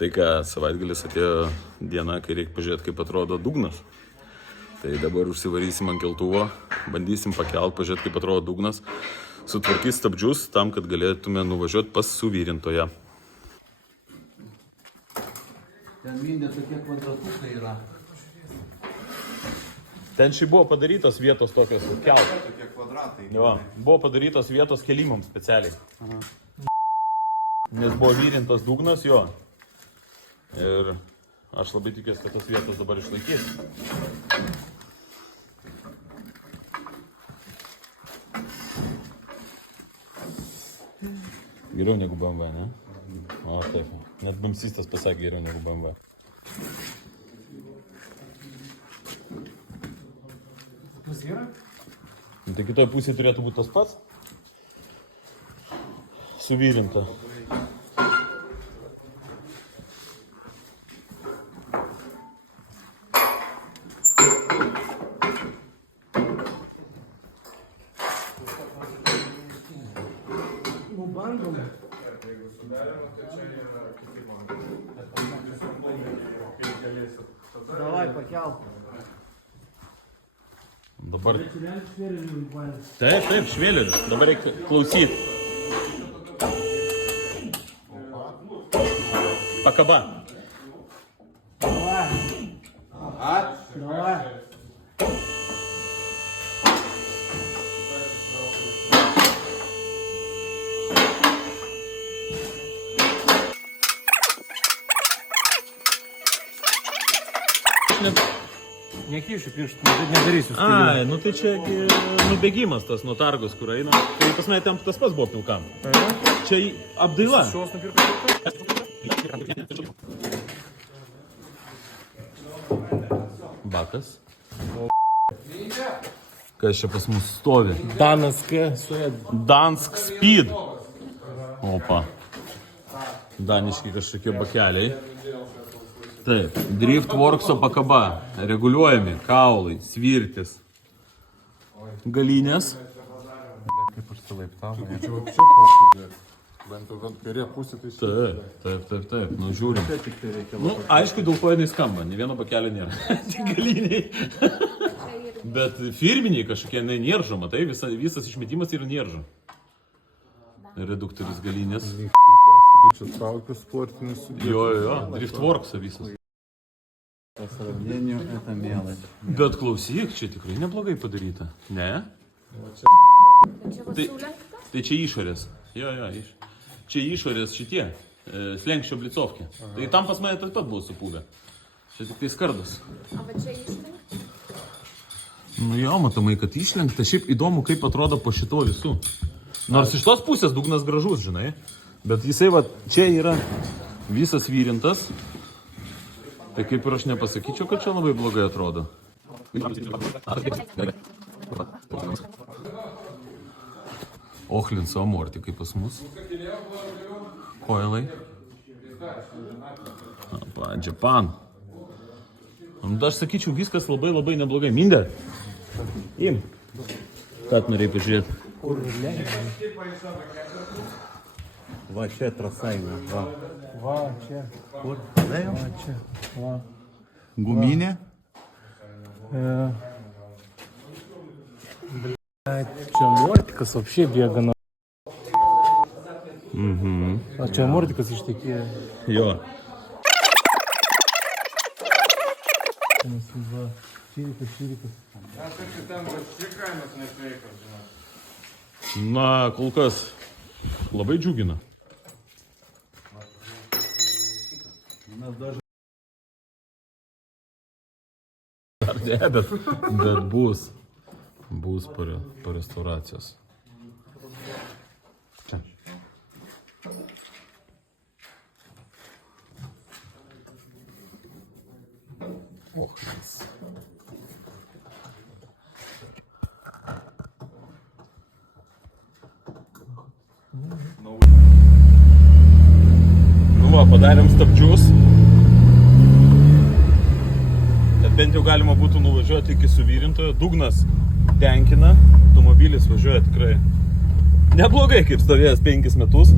Tai ką, savaitgalis atėjo diena, kai reikia pažiūrėti, kaip atrodo dugnas. Tai dabar užsivarysim ant keltuvo, bandysim pakelt, pažiūrėti, kaip atrodo dugnas, sutvarkyti stabdžius tam, kad galėtume nuvažiuoti pas suvirintoją. Ten mindė tokie kvadratukai yra. Ten šiai buvo padarytos vietos tokios kelt. Tokie kvadratai. Jo, buvo padarytos vietos kelimams specialiai. Nes buvo vyrintas dugnas jo. Ir aš labai tikiuosi, kad tas vietos dabar išlaikys. Geriau negu BMW, ne? O, taip. Net bamsistas pasakė geriau negu BMW. Kas yra? Tai kitoje pusėje turėtų būti tas pats. Suvirinta. Bandome. Davai, pakelk. Dabar... Taip, švėleris. Dabar reikia klausyti. Pakaba. Давай. Давай. Nekišiu pirštų, nedarysiu. Ai, nu tai čia nubėgimas tas nuo targos, kur eina. Tai pas mane ten tas pats buvo pilkam. Čia apdaila. Šios nupirkau. Bakas. Kas čia pas mus stovi? Dansk Speed. Opa. Daniški kažkokie bakeliai. Taip, Driftworkso pakaba. Reguliuojami kaulai, svirtis. Galinės. Kaip užsilaiptavo. Čia vapšė posūdė. Bent kairė pusė tai Taip. Nu, žiūrim. Nu, aišku, dėl ko jinai skamba. Ne vieno bakelio nėra. Tik galiniai. Bet firminiai kažkokie nėržo, matai, visas išmetimas yra nėržo. Reduktorius galinės. Čia traukiu sportinis sudėtis. Jo, Driftworkso visas. Сравнению это мелочь. Bet klausyk, čia tikrai neblogai padaryta. Ne? Tai čia išorės. Jo, Čia išorės šitie. Slenkščio blicovkė. Tai tam pas mane taip pat buvo supūvę. Čia tik tai skardas. O va čia išlenkta? Nu jo, matomai, kad išlenkta. Šiaip įdomu, kaip atrodo po šito visų. Nors iš tos pusės dugnas gražus, žinai. Bet jisai va, čia yra visas vyrintas. Tai kaip ir aš nepasakyčiau, kad čia labai blogai atrodo. Ohlinso amortikai pas mus. Koilai. Apa, Japan. Nu, aš sakyčiau, viskas labai neblogai. Mindė? Im. Ką tu norėjai pažiūrėti? Va čia trasaina. Va čia. Kur? Va čia. Va. Guminė? Čia мортикас вообще бега на. А че мортикас ištekėjo? Jo. Širikas. Na, kol kas labai džiugina. Dar ne, bet bus po restauracijos. Čia. Ohlis. Nu va, padarėm stabdžius. Bent jau galima būtų nuvažiuoti iki suvirintojo. Dugnas tenkina, automobilis važiuoja tikrai neblogai, kaip stovėjęs 5 metus.